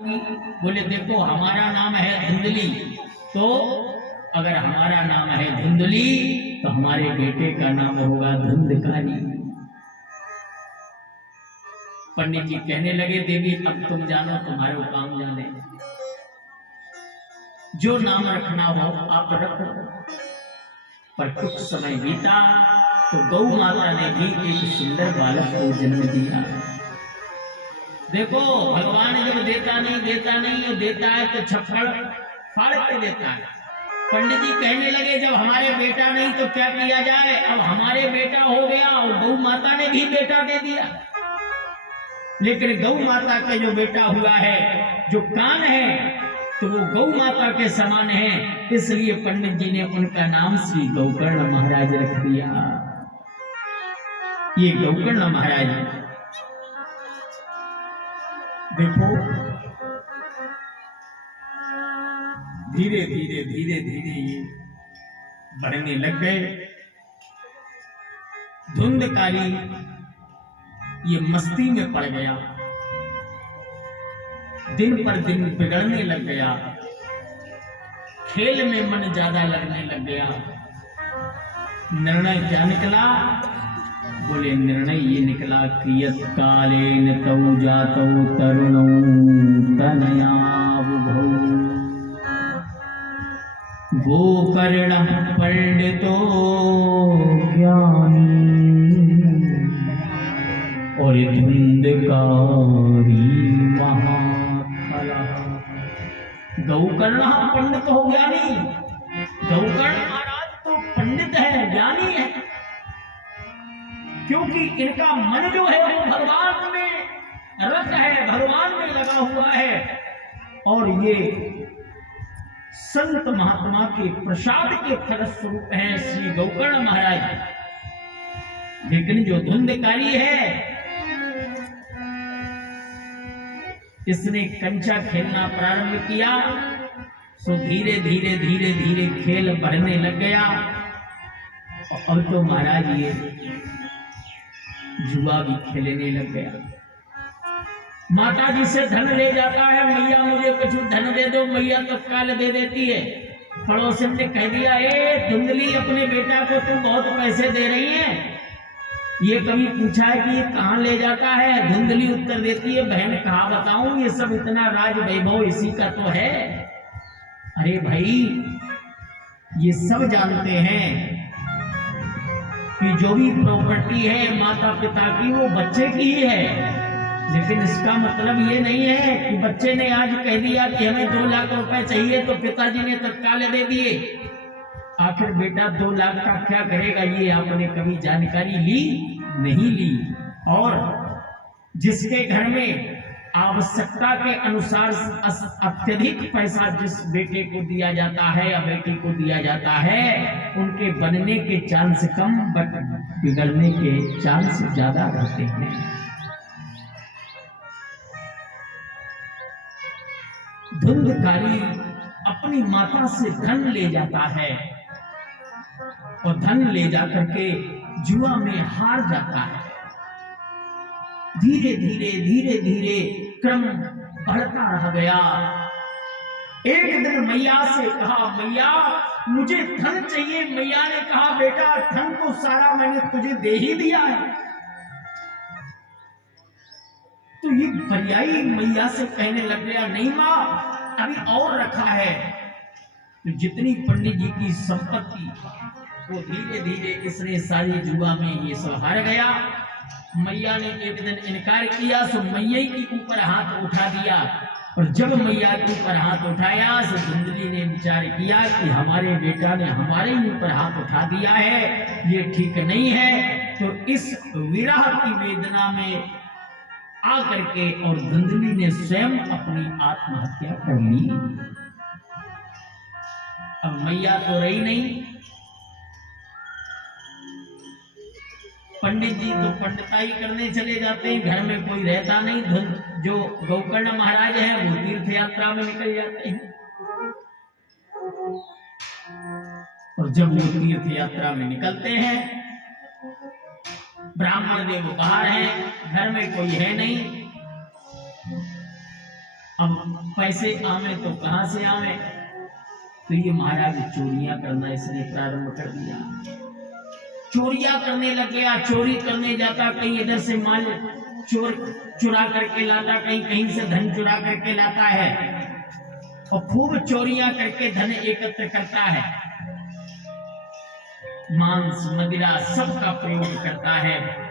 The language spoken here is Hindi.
बोले देखो हमारा नाम है धुंधली, तो अगर हमारा नाम है धुंधली तो हमारे बेटे का नाम होगा धुंधकारी। पंडित जी कहने लगे देवी अब तुम जानो, तुम्हारे काम जाने, जो नाम रखना हो आप रखो। पर कुछ समय बीता तो गौ माता ने भी एक सुंदर बालक को जन्म दिया। देखो भगवान जब देता नहीं और देता है तो छप्पड़ फाड़ के देता है। पंडित जी कहने लगे जब हमारे बेटा नहीं तो क्या किया जाए, अब हमारे बेटा हो गया और गौ माता ने भी बेटा दे दिया, लेकिन गौ माता का जो बेटा हुआ है, जो कान है, तो वो गौ माता के समान है, इसलिए पंडित जी ने उनका नाम श्री गौकर्ण महाराज रख दिया। ये गौकर्ण महाराज देखो धीरे धीरे ये बढ़ने लग गए। धुंधकारी ये मस्ती में पड़ गया, दिन पर दिन बिगड़ने लग गया, खेल में मन ज्यादा लगने लग गया। निर्णय क्या निकला? बोले निर्णय ये निकला कि यत् कालेन तौ जातौ तरुणौ तनया बुभौ गोकर्णः पंडितो ज्ञानी और धुंधकारी महाफलः। गौकर्ण पंडित हो ज्ञानी, गौकर्ण महाराज तो पंडित है, ज्ञानी है, क्योंकि इनका मन जो है वो भगवान में रत है, भगवान में लगा हुआ है, और ये संत महात्मा के प्रसाद के फलस्वरूप हैं श्री गौकर्ण महाराज। लेकिन जो धुंधकारी है इसने कंचा खेलना प्रारंभ किया, सो धीरे धीरे खेल बढ़ने लग गया। और अब तो महाराज ये जुआ भी खेलने लग गया। माता जी से धन ले जाता है, मैया मुझे कुछ धन दे दो, मैया तत्काल दे देती है। पड़ोसन ने कह दिया ए धुंधली अपने बेटा को तुम बहुत पैसे दे रही है, ये कभी पूछा है कि ये कहाँ ले जाता है? धुंधली उत्तर देती है बहन कहा बताऊं, ये सब इतना राज वैभव इसी का तो है। अरे भाई ये सब जानते हैं कि जो भी प्रॉपर्टी है माता पिता की वो बच्चे की ही है, लेकिन इसका मतलब ये नहीं है कि बच्चे ने आज कह दिया कि हमें 2 लाख रुपए चाहिए तो पिताजी ने तत्काल दे दिए। आखिर बेटा 2 लाख का क्या करेगा, ये आपने कभी जानकारी ली नहीं ली। और जिसके घर में आवश्यकता के अनुसार अत्यधिक पैसा जिस बेटे को दिया जाता है या बेटी को दिया जाता है, उनके बनने के चांस कम बट बिगड़ने के चांस ज्यादा रहते हैं। धुंधकारी अपनी माता से धन ले जाता है और धन ले जाकर के जुआ में हार जाता है। धीरे धीरे क्रम बढ़ता रह गया। एक दिन मैया से कहा मैया मुझे धन चाहिए। मैया ने कहा बेटा धन तो सारा मैंने तुझे दे ही दिया है। तो ये पर्यायी मैया से कहने लग गया नहीं माँ अभी और रखा है। तो जितनी पंडित जी की संपत्ति वो धीरे धीरे इसने सारी जुआ में ये सब हार गया। मैया ने एक दिन इनकार किया सो मैया के ऊपर हाथ उठा दिया, और जब मैया के ऊपर हाथ उठाया तो धुंधली ने विचार किया कि हमारे बेटा ने हमारे ही ऊपर हाथ उठा दिया है, ये ठीक नहीं है। तो इस विरह की वेदना में आकर के और धुंधली ने स्वयं अपनी आत्महत्या कर ली। अब मैया तो रही नहीं, पंडित जी तो पंडिताई करने चले जाते हैं, घर में कोई रहता नहीं। जो गौकर्ण महाराज हैं वो तीर्थ यात्रा में निकल जाते हैं, और जब वो तीर्थ यात्रा में निकलते हैं ब्राह्मण देव बाहर हैं, घर में कोई है नहीं। अब पैसे आवे तो कहां से आवे? तो ये महाराज चोरियां करना इसने प्रारंभ कर दिया। चोरियां करने लग गया, चोरी करने जाता, कहीं इधर से माल चुरा करके लाता, कहीं से धन चुरा करके लाता है और खूब चोरियां करके धन एकत्र करता है। मांस मदिरा सबका प्रयोग करता है।